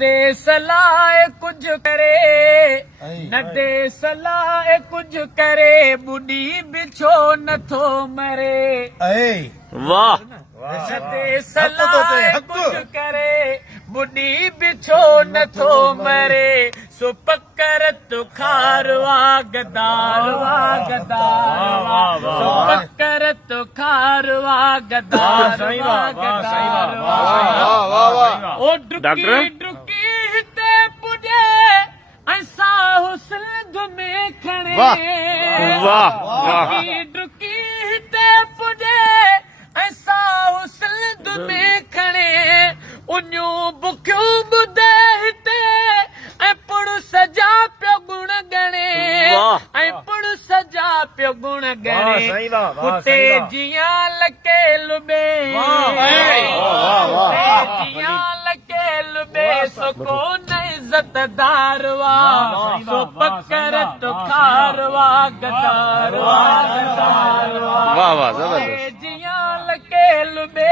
दे सलाह कुछ करे न दे सलाह कुछ करे बुढ़ी बिछो नथो मरे वाह न दे सलाह कुछ करे बुढ़ी बिछो नथो मरे सो पकर तो खारवा गदारवा गदारवा सो पकर तो खारवा गदारवा गदारवा ओ डुकी डुकी हिते पुॼे ऐसा हुस्न में खणे डुकी डुकी हिते पुॼे ऐसा हुस्न में खणे उन्यूं बुखियूं ॿुधे हिते ऐं पुण सजा पियो गुण गणे ऐं पुण सजा पियो गुण गणे उते जियां लके लुबे जियां लके लुबे सो कोन इज़तदारवा सो पकर तो खारवा गदारवा गदारवा वाह वाह जबरदस्त जियां लके लुबे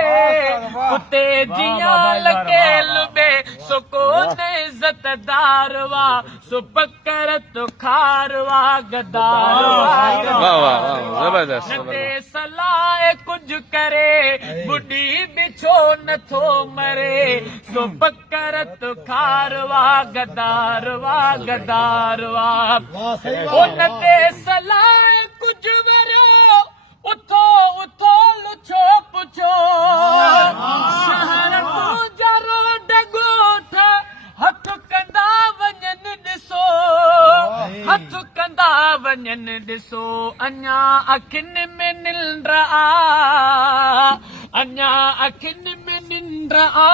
उते जियां लके लुबे सो कोन इज़तदारवा सो पकर तो खारवा गदारवा वाह वाह जबरदस्त नंदे सलाह कुछ करे बुढ़ी बिछो नथो मरे सो पकर तो खारवा गदारवा गदारवा ओ नंदे सलाह कुछ वरो उथो उथो लुछो पुछो शहर तूं जरो डगोठ हथ कंदा वञनि ॾिसो हथ कंदा वञनि ॾिसो अञा अखियुनि में निंड आ अञा अखियुनि में निंड आ